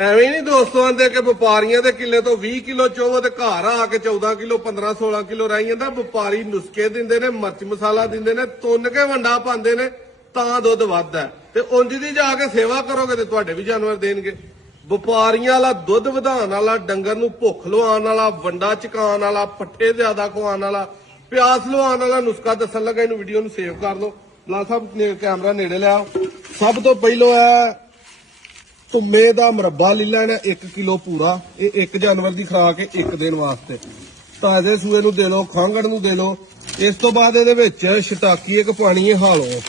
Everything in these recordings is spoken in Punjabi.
ਐਵੇਂ ਨਹੀਂ ਦੋਸਤੋ ਆਂਦੇ ਕਿ ਵਪਾਰੀਆਂ ਦੇ ਕਿੱਲੇ ਤੋਂ 20 ਕਿਲੋ ਚੋਵੋ ਤੇ ਘਰ ਆ ਕੇ 14 ਕਿਲੋ 15 16 ਕਿਲੋ ਰਹਿ ਜਾਂਦਾ, ਵਪਾਰੀ ਨੁਸਖੇ ਦਿੰਦੇ ਨੇ, ਮਿਰਚ ਮਸਾਲਾ ਦਿੰਦੇ ਨੇ, ਤੁੰਨ ਕੇ ਵੰਡਾ ਪਾਉਂਦੇ ਨੇ, ਤਾਂ ਦੁੱਧ ਵੱਧਦਾ। ਤੇ ਉਂਝ ਦੀ ਜਾ ਕੇ ਸੇਵਾ ਕਰੋਗੇ ਤੇ ਤੁਹਾਡੇ ਵੀ ਜਾਨਵਰ ਦੇਣਗੇ। ਵਪਾਰੀਆਂ ਵਾਲਾ ਦੁੱਧ ਵਧਾਉਣ ਵਾਲਾ, ਡੰਗਰ ਨੂੰ ਭੁੱਖ ਲਵਾਉਣ ਵਾਲਾ, ਵੰਡਾ ਚਕਾਉਣ ਵਾਲਾ, ਪੱਠੇ ਜ਼ਿਆਦਾ ਖਵਾਉਣ ਵਾਲਾ, ਪਿਆਸ ਲਵਾਉਣ ਵਾਲਾ ਨੁਸਖਾ ਦੱਸਣ ਲੱਗਾ, ਇਹਨੂੰ ਵੀਡੀਓ ਨੂੰ ਸੇਵ ਕਰ ਲਓ। ਲਾ ਸਾਹਿਬ ਕੈਮਰਾ ਨੇੜੇ ਲਿਆਓ ਸਭ ਤੋਂ ਪਹਿਲੋਂ ਹੈ ਧੁੰਮੇ ਦਾ ਮੁਰੱਬਾ ਲੈ ਲੈਣਾ 1 ਕਿਲੋ ਪੂਰਾ ਇਹ ਇੱਕ ਜਾਨਵਰ ਦੀ ਖੁਰਾਕ ਹੈ, ਇੱਕ ਦਿਨ ਵਾਸਤੇ। ਤਾਜ਼ੇ ਸੂਏ ਨੂੰ ਦੇ ਲਓ ਖਾਂਗੜ ਨੂੰ ਦੇ ਲਓ। ਇਸ ਤੋਂ ਬਾਅਦ ਇਹਦੇ ਵਿੱਚ ਸ਼ਟਾਕੀ ਇੱਕ ਪਾਣੀ ਹੈ ਹਾਲੋ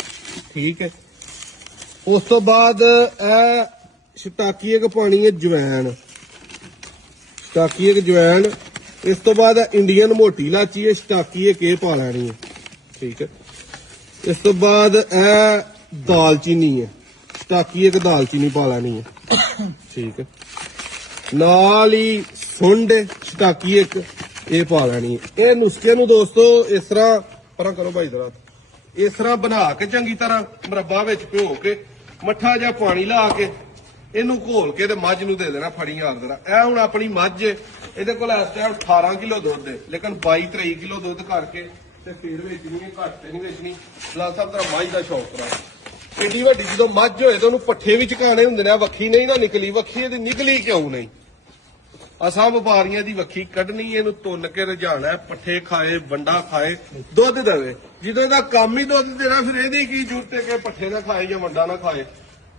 ਠੀਕ ਹੈ। ਉਸ ਤੋਂ ਬਾਅਦ ਇਹ ਸ਼ਟਾਕੀ ਇੱਕ ਪਾਣੀ ਹੈ ਜਵੈਣ। ਸ਼ਟਾਕੀ ਇੱਕ ਜਵੈਣ। ਇਸ ਤੋਂ ਬਾਅਦ ਇੰਡੀਅਨ ਮੋਟੀ ਇਲਾਚੀ ਹੈ ਸ਼ਟਾਕੀ ਇੱਕ ਇਹ ਪਾ ਲੈਣੀ ਹੈ। ਠੀਕ ਹੈ। ਇਸ ਤੋਂ ਬਾਅਦ ਇਹ ਦਾਲਚੀਨੀ ਹੈ। ਸਟਾਕੀ ਇੱਕ ਦਾਲਚੀਨੀ ਪਾ ਲੈਣੀ ਹੈ ਠੀਕ ਹੈ ਨਾਲ ਹੀ ਸੁੰਡ ਸਟਾਕੀ ਇੱਕ, ਇਹ ਪਾ ਲੈਣੀ ਹੈ ਇਹ ਨੁਸਖੇ ਨੂੰ ਦੋਸਤੋ, ਇਸ ਤਰ੍ਹਾਂ, ਪਰਾਂ ਕਰੋ ਭਾਈ ਜਰਾ ਇਸ ਤਰ੍ਹਾਂ ਬਣਾ ਕੇ ਚੰਗੀ ਤਰ੍ਹਾਂ ਮਰੱਬਾ ਵਿੱਚ ਭਿਓ ਕੇ, ਮੱਠਾ ਜਿਹਾ ਪਾਣੀ ਲਾ ਕੇ, ਇਹਨੂੰ ਘੋਲ ਕੇ ਤੇ ਮੱਝ ਨੂੰ ਦੇ ਦੇਣਾ ਫੜੀ ਯਾਰ ਦੇਣਾ ਇਹ ਹੁਣ ਆਪਣੀ ਮੱਝ ਇਹਦੇ ਕੋਲ ਇਸ ਟਾਈਮ 18 ਕਿਲੋ ਦੁੱਧ ਹੈ ਲੇਕਿਨ 22 23 ਕਿਲੋ ਦੁੱਧ ਕਰਕੇ ਤੇ ਫਿਰ ਵੇਚਣੀ ਹੈ ਘੱਟ ਤੇ ਨਹੀਂ ਵੇਚਣੀ। ਲਾਲ ਸਾਹਿਬ, ਤੇਰਾ ਮੱਝ ਦਾ ਸ਼ੌਕ ਕਰਾ ਏਡੀ ਵੱਡੀ, ਜਦੋਂ ਮੱਝ ਹੋਏ ਤੇ ਉਹਨੂੰ ਪੱਠੇ ਵੀ ਚਕਾਣੇ ਹੁੰਦੇ ਨੇ ਵੱਖੀ ਨਹੀਂ ਨਾ ਨਿਕਲੀ, ਵੱਖੀ ਇਹਦੀ ਨਿਕਲੀ ਕਿਉਂ ਨਹੀਂ? ਅਸਾਂ ਵਪਾਰੀਆਂ ਦੀ ਵੱਖੀ ਕੱਢਣੀ ਇਹਨੂੰ ਤੁੰਨ ਕੇ ਰਝਾਣਾ ਪੱਠੇ ਖਾਏ, ਵੰਡਾ ਖਾਏ, ਦੁੱਧ ਦੇਵੇ। ਜਦੋਂ ਇਹਦਾ ਕੰਮ ਹੀ ਦੁੱਧ ਦੇਣਾ, ਫਿਰ ਇਹਦੀ ਕੀ ਜ਼ਰੂਰਤ ਹੈ ਕਿ ਪੱਠੇ ਨਾ ਖਾਏ ਜਾਂ ਵੰਡਾ ਨਾ ਖਾਏ?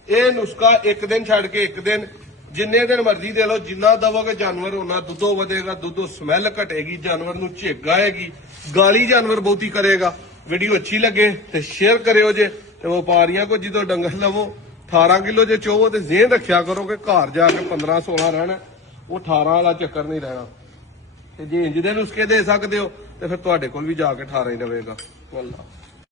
ਇਹ ਨੁਸਖਾ ਇੱਕ ਦਿਨ ਛੱਡ ਕੇ ਇੱਕ ਦਿਨ, ਜਿੰਨੇ ਦਿਨ ਮਰਜ਼ੀ ਦੇ ਲਓ, ਜਿੰਨਾ ਦਵੋਗੇ ਜਾਨਵਰ ਉਹਨਾਂ ਦੁੱਧੋ ਵਧੇਗਾ, ਦੁੱਧੋਂ ਸਮੈਲ ਘਟੇਗੀ, ਜਾਨਵਰ ਨੂੰ ਝਿੱਗ ਆਏਗੀ ਗਾਲੀ ਜਾਨਵਰ ਬਹੁਤੀ ਕਰੇਗਾ। ਵੀਡੀਓ ਅੱਛੀ ਲੱਗੇ ਤੇ ਸ਼ੇਅਰ ਕਰਿਓ ਜੇ। ਤੇ ਵਪਾਰੀਆਂ ਕੋ ਜਦੋਂ ਡੰਗਰ ਲਵੋ 18 ਕਿਲੋ ਜੇ ਚੋਵੋ ਤੇ ਜ਼ੇਨ ਰੱਖਿਆ ਕਰੋ ਕਿ ਘਰ ਜਾ ਕੇ 15 16 ਰਹਿਣਾ, ਉਹ 18 ਵਾਲਾ ਚੱਕਰ ਨਹੀਂ ਰਹਿਣਾ। ਤੇ ਜੇ ਇੰਜ ਦੇ ਨੁਸਖੇ ਦੇ ਸਕਦੇ ਹੋ, ਤੇ ਫਿਰ ਤੁਹਾਡੇ ਕੋਲ ਵੀ ਜਾ ਕੇ 18 ਹੀ ਰਵੇਗਾ ਵੱਲਾ